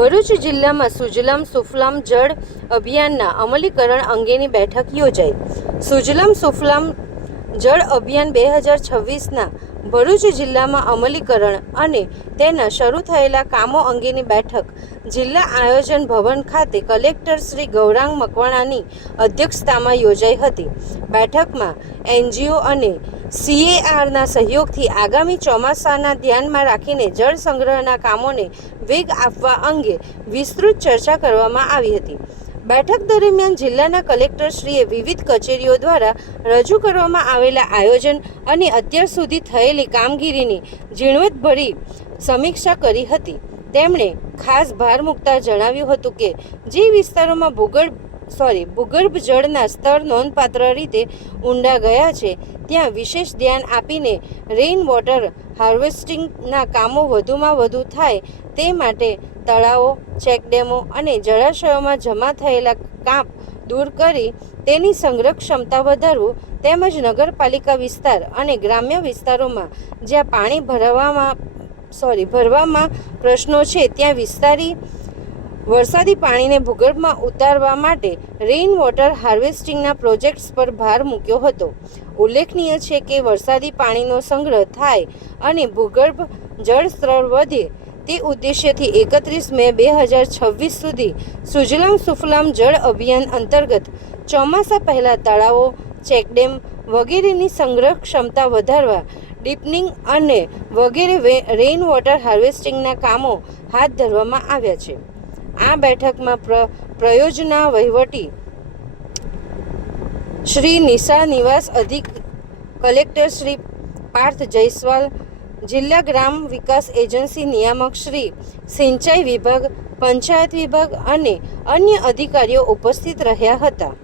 ભરૂચ જિલ્લામાં સુજલામ સુફલામ જળ અભિયાનના અમલીકરણ અંગેની બેઠક યોજાઈ. સુજલામ સુફલામ જળ અભિયાન 2026ના ભરૂચ જિલ્લામાં અમલીકરણ અને તેના શરૂ થયેલા કામો અંગેની બેઠક જિલ્લા આયોજન ભવન ખાતે કલેક્ટર શ્રી ગૌરાંગ મકવાણાની અધ્યક્ષતામાં યોજાઈ હતી. બેઠકમાં એનજીઓ અને CARના સહયોગથી આગામી ચોમાસાના ધ્યાનમાં રાખીને જળ સંગ્રહના કામોને વેગ આપવા અંગે વિસ્તૃત ચર્ચા કરવામાં આવી હતી. બેઠક દરમિયાન જિલ્લાના કલેક્ટરશ્રીએ વિવિધ કચેરીઓ દ્વારા રજૂ કરવામાં આવેલા આયોજન અને અત્યાર સુધી થયેલી કામગીરીની ઝીણવટભરી સમીક્ષા કરી હતી. તેમણે ખાસ ભાર મૂકતા જણાવ્યું હતું કે જે વિસ્તારોમાં ભૂગર્ભ જળના સ્તર નોંધપાત્ર રીતે ઊંડા ગયા છે ત્યાં વિશેષ ધ્યાન આપીને રેઇન વોટર હાર્વેસ્ટિંગના કામો વધુમાં વધુ થાય તે માટે તળાવો, ચેકડેમો અને જળાશયોમાં જમા થયેલા કાંપ દૂર કરી તેની સંગ્રહ ક્ષમતા વધારવું તેમજ નગરપાલિકા વિસ્તાર અને ગ્રામ્ય વિસ્તારોમાં જ્યાં પાણી ભરવામાં પ્રશ્નો છે ત્યાં વરસાદી પાણીને ભૂગર્ભમાં ઉતારવા માટે રેઇન વોટર હાર્વેસ્ટિંગના પ્રોજેક્ટ્સ પર ભાર મૂક્યો હતો. ઉલ્લેખનીય છે કે વરસાદી પાણીનો સંગ્રહ થાય અને ભૂગર્ભ જળ સ્તર વધે તે ઉદ્દેશ્યથી 31 મે 2026 સુધી સુજલામ સુફલામ જળ અભિયાન અંતર્ગત ચોમાસા પહેલા તળાવો, ચેકડેમ વગેરેની સંગ્રહ ક્ષમતા વધારવા ડીપનિંગ અને વગેરે રેઇન વોટર હાર્વેસ્ટિંગના કામો હાથ ધરવામાં આવ્યા છે. આ બેઠકમાં પ્રયોજના વહીવટી શ્રી નિશા નિવાસ કલેક્ટર શ્રી પાર્થ જયસ્વાલ, જિલ્લા ગ્રામ વિકાસ એજન્સી નિયામક શ્રી, સિંચાઈ વિભાગ, પંચાયત વિભાગ અને અન્ય અધિકારીઓ ઉપસ્થિત રહ્યા હતા.